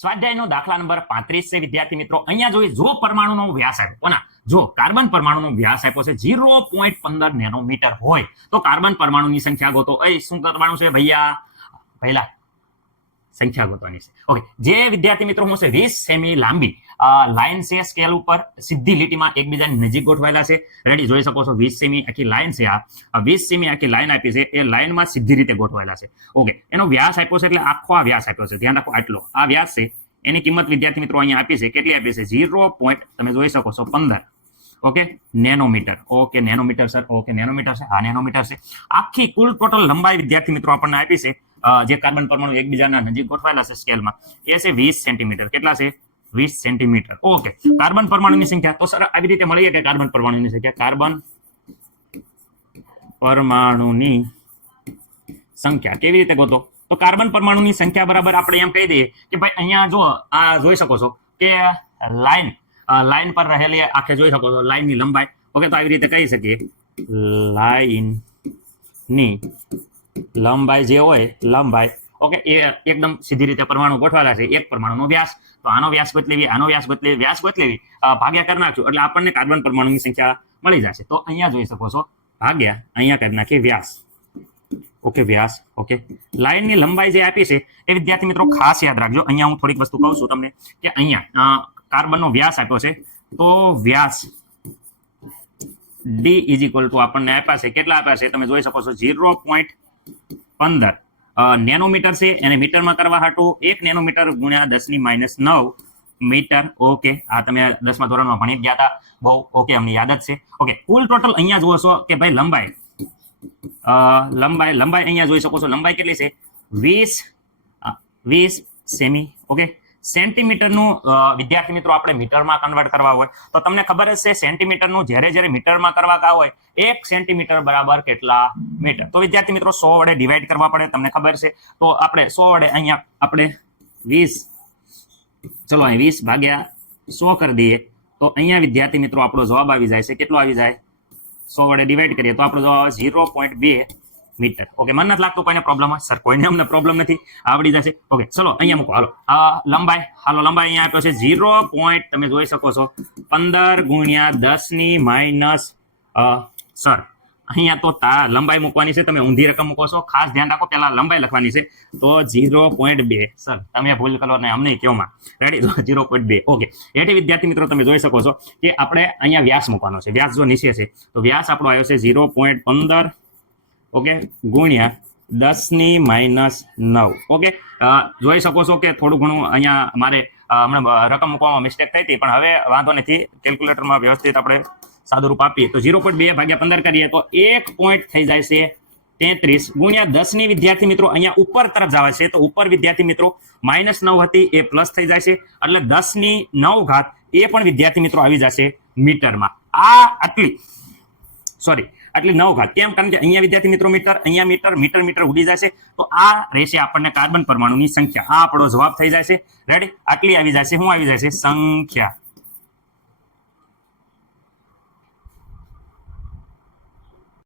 સ્વાધ્યાયનો દાખલા નંબર 35 છે વિદ્યાર્થી મિત્રો. અહીંયા જોઈએ જો પરમાણુનો વ્યાસ આપ્યો કોના જો કાર્બન પરમાણુનો વ્યાસ આપ્યો છે 0.15 નેનોમીટર હોય તો કાર્બન પરમાણુની સંખ્યા ગોતો. શું કરવાનું છે ભૈયા? પહેલા સંખ્યા ગોતવાની છે. ઓકે, જે વિદ્યાર્થી મિત્રો હું છે 20 સેમી લાંબી લાઈન છે સ્કેલ ઉપર સીધી લીટીમાં એકબીજાની નજીક ગોઠવાયેલા છે. રેડી, જોઈ શકો છો 20 સેમી આખી લાઈન છે. આ 20 સેમી આખી લાઈન આપી છે એ લાઈનમાં સીધી રીતે ગોઠવાયેલા છે. ઓકે, એનો વ્યાસ આપ્યો છે એટલે આખો આ વ્યાસ આપ્યો છે. ધ્યાન રાખો, આટલો આ વ્યાસ છે. એની કિંમત વિદ્યાર્થી મિત્રો અહીંયા આપી છે. કેટલી આપી છે? 0. તમે જોઈ શકો છો 15. Okay, nanometre. Okay, nanometre sir. Okay, nanometre છે. હા, નેનોમીટર છે. આખી કુલ ટોટલ લંબાઈ વિદ્યાર્થી મિત્રો આપણને આપી છે જે કાર્બન પરમાણુ એકબીજાના નજીક ગોઠવાયેલા છે સ્કેલમાં એ છે 20 સેન્ટીમીટર. કેટલા છે? 20 સેન્ટીમીટર. ઓકે, કાર્બન પરમાણુની સંખ્યા તો સર આવી રીતે મળી કે કાર્બન પરમાણુની સંખ્યા કાર્બન પરમાણુની સંખ્યા કેવી રીતે ગોતો? તો કાર્બન પરમાણુની સંખ્યા બરાબર આપણે એમ કહી દઈએ કે ભાઈ અહીંયા જો આ જોઈ શકો છો કે લાઈન પર રહેલી આખે જોઈ શકો છો લાઈનની લંબાઈ. ઓકે, તો આવી રીતે કહી શકીએ લાઈનની લંબાઈ જે હોય લંબાઈ. ઓકે, એ એકદમ સીધી રીતે પરમાણુ ગોઠવાયેલા છે. એક પરમાણુનો વ્યાસ, તો આનો વ્યાસ બદલેવી, આનો વ્યાસ બદલેવી, વ્યાસ બદલેવી, ભાગ્યા કરી નાખશું એટલે આપણને કાર્બન પરમાણુની સંખ્યા મળી જશે. તો અહીંયા જોઈ શકો છો ભાગ્યા અહીંયા કરી નાખીએ વ્યાસ. ઓકે, વ્યાસ. ઓકે, લાઈનની લંબાઈ જે આપી છે એ વિદ્યાર્થી મિત્રો ખાસ યાદ રાખજો. અહીંયા હું થોડીક વસ્તુ કહું છું તમને કે અહીંયા કાર્બનનો વ્યાસ આપ્યો છે તો વ્યાસ d આપણને આપ્યા છે. કેટલા આપ્યા છે તમે જોઈ શકો છો 0.15 નેનોમીટર છે. એને મીટરમાં કરવા હાટું 1 નેનોમીટર ગુણ્યા 10⁻⁹ મીટર. ઓકે, આ તમે 10મા ધોરણમાં ભણી ગયા હતા બહુ. ઓકે, અમને યાદ જ છે. ઓકે, કુલ ટોટલ અહીંયા જુઓ છો કે ભાઈ લંબાઈ અહીંયા જોઈ શકો છો લંબાઈ કેટલી છે? 20 સેમી. ઓકે, સેન્ટીમીટરનું વિદ્યાર્થી મિત્રો આપણે મીટરમાં કન્વર્ટ કરવા હોય તો તમને ખબર જ છે સેન્ટીમીટરનું જ્યારે મીટરમાં કરવા હોય 1 સેન્ટીમીટર બરાબર કેટલા મીટર? તો વિદ્યાર્થી મિત્રો 100 વડે ડિવાઈડ કરવા પડે, તમને ખબર છે. તો આપણે 100 વડે અહીંયા આપણે 20, ચલો અહીં 20 ભાગ્યા 100 કરી દઈએ તો અહીંયા વિદ્યાર્થી મિત્રો આપણો જવાબ આવી જાય છે. કેટલો આવી જાય? 100 વડે ડિવાઈડ કરીએ તો આપણો જવાબ આવે 0.2 મીટર. ઓકે, મને નથી લાગતું કોઈને પ્રોબ્લેમ હોય. સર કોઈને અમને પ્રોબ્લેમ નથી, આવડી જશે. ઓકે, ચલો અહીંયા મૂકો. લંબાઈ અહીંયા આપ્યો છે 0. તમે જોઈ શકો છો 15 ગુણ્યા 10⁻⁻. સર અહીંયા તો લંબાઈ મૂકવાની છે, તમે ઊંધી રકમ મૂકો છો. ખાસ ધ્યાન રાખો, પહેલા લંબાઈ લખવાની છે તો 0.2. સર તમે ભૂલ કરો ને અમને કેવમાં. રેડી, 0.2. ઓકે, એટલે વિદ્યાર્થી મિત્રો તમે જોઈ શકો છો કે આપણે અહીંયા વ્યાસ મૂકવાનો છે. વ્યાસ જો નીચે છે તો વ્યાસ આપણો આવ્યો છે 0.15. ઓકે, ગુણ્યા 10⁻⁹. ઓકે, જોઈ શકો છો કે થોડું ઘણું અહીંયા મારે હમણાં રકમ મૂકવામાં મિસ્ટેક થઈ હતી, પણ હવે વાંધો નથી. કેલ્ક્યુલેટરમાં વ્યવસ્થિત આપણે સાદું રૂપ આપીએ તો 0.2 ભાગ્યા 15 કરીએ તો 1 પોઈન્ટ થઈ જાય છે 33 ગુણ્યા 10 વિદ્યાર્થી મિત્રો અહીંયા ઉપર તરફ જવા છે તો ઉપર વિદ્યાર્થી મિત્રો -9 હતી એ પ્લસ થઈ જાય છે એટલે 10⁹ એ પણ વિદ્યાર્થી મિત્રો આવી જશે મીટરમાં. આટલી 9 કેમ? કારણ કે અહીંયા વિદ્યાર્થી મિત્રો મીટર, અહીંયા મીટર ઉડી જશે તો આ રહેશે આપણને કાર્બન પરમાણુની સંખ્યા. આ આપણો જવાબ થઈ જાય છે. રેડી, આટલી આવી જશે. શું આવી જાય છે? સંખ્યા.